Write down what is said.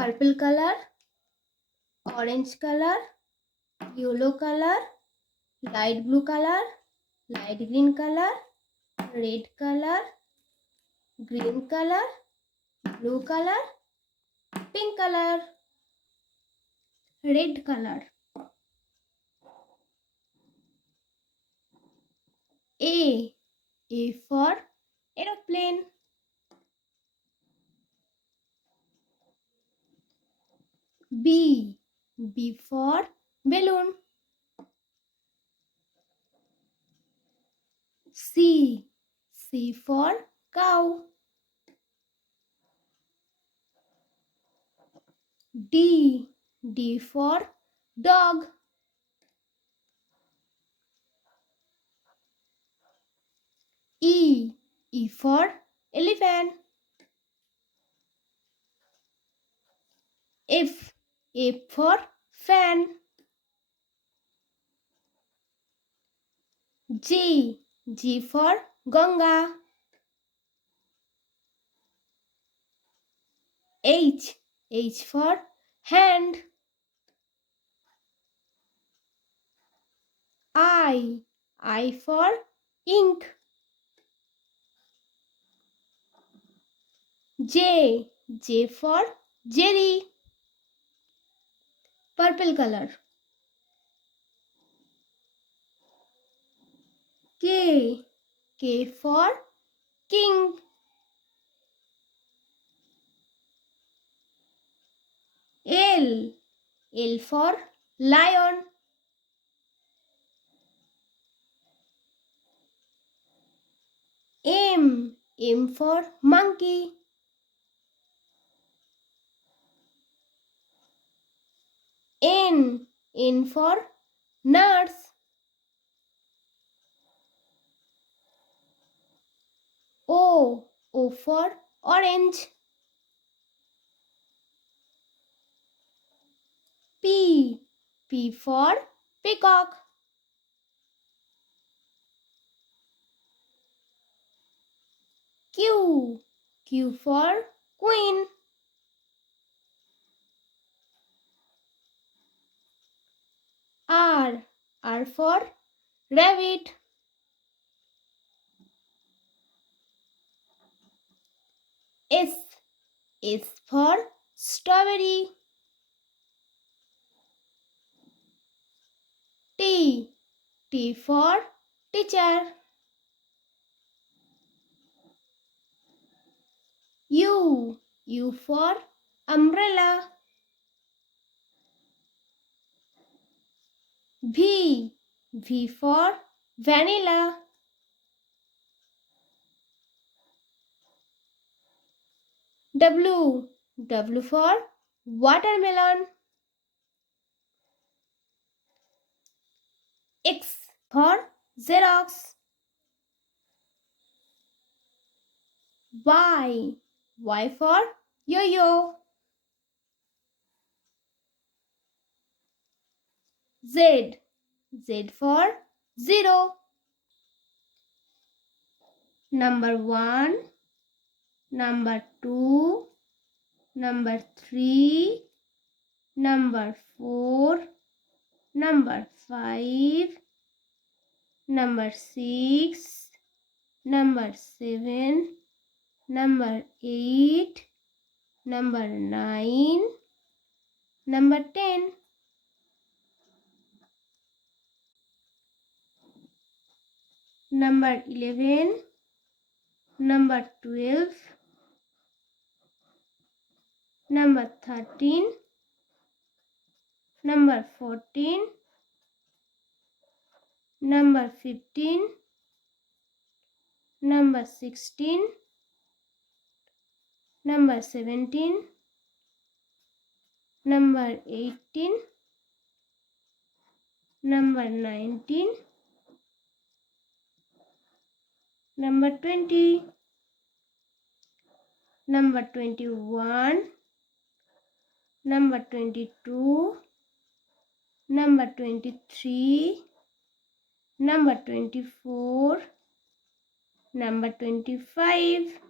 purple color, orange color, yellow color, light blue color, light green color, red color, green color, blue color, pink color. Red color. A. A for aeroplane. B. B for balloon. C. C for cow. D. D for dog. E. E for elephant. F. F for fan. G. G for Ganga. H. H for hand. I. I for ink. J. J for Jerry. Purple color. K. K for king. L. L for lion. M. M for monkey. N. N for nurse. O. O for orange. P. P for peacock. Q. Q for queen. R. R for rabbit. S. S for strawberry. T. T for teacher. U. U for umbrella. V. V for vanilla. W. W for watermelon. X for Xerox. Y. Y for yo-yo. Z. Z for zero. Number 1, number 2, number 3, number 4, number 5, number 6, number 7, number 8, number 9, number 10. Number 11, number 12, number 13, number 14, number 15, number 16, number 17, number 18, number 19, number 20, number 21, number 22, number 23, number 24, number 25,